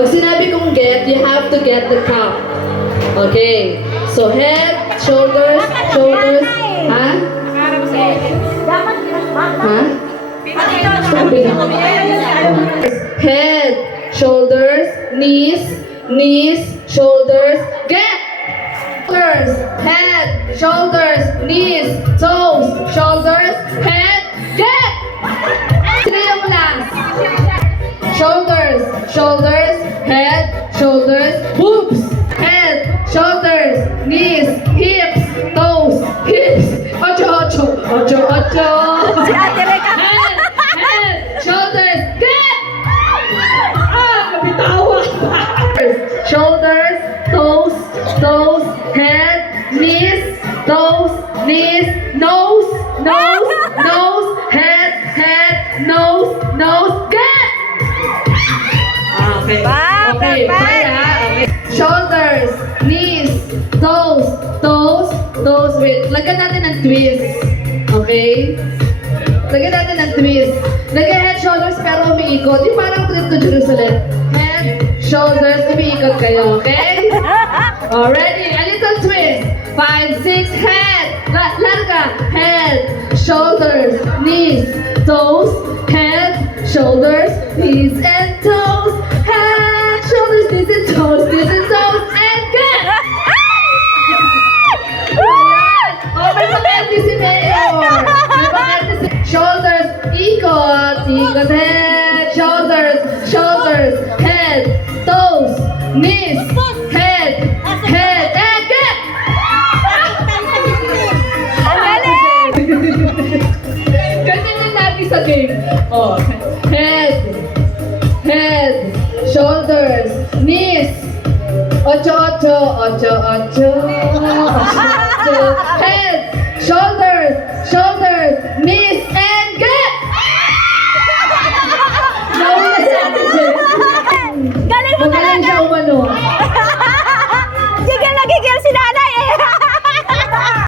Pag sinabi kong get, you have to get the cup. Okay. So head, shoulders, shoulders. Ha? Ha? Head, shoulders, knees, knees, shoulders, get! Shoulders, head, shoulders, knees, toes, shoulders, head, get! Sino yung last? Shoulders, shoulders, head, shoulders, boobs, head, shoulders, knees, hips, toes, hips, ocho, ocho, ocho, ocho. Si Ate Reka. Head, shoulders, get! Kapitawa! Shoulders, toes, toes, head, knees, toes, knees, nose, nose, nose, head, nose, nose, get! Okay. Okay, okay. Shoulders, knees, toes, toes, toes. Wait, lagyan natin ng twist. Okay? Lagyan natin ng twist. Lagyan head, shoulders, pero umiikot. Yung parang trip to Jerusalem. Head, shoulders, umiikot kayo, okay? Already, a little twist. 5, 6, head. Larga. Head, shoulders, knees, toes, head, shoulders, knees, and toes. Head, shoulders, knees, and toes, and get! Oh, may pangenti si Mayor. May pangenti si... Shoulders, ikot, ikot, head, shoulders, shoulders, head, toes, knees, head, and get! Ang galing! Ganyan yung lagi sa game. Oh, head, shoulders, knees, ocho, ocho, ocho, ocho, ocho, head, shoulders,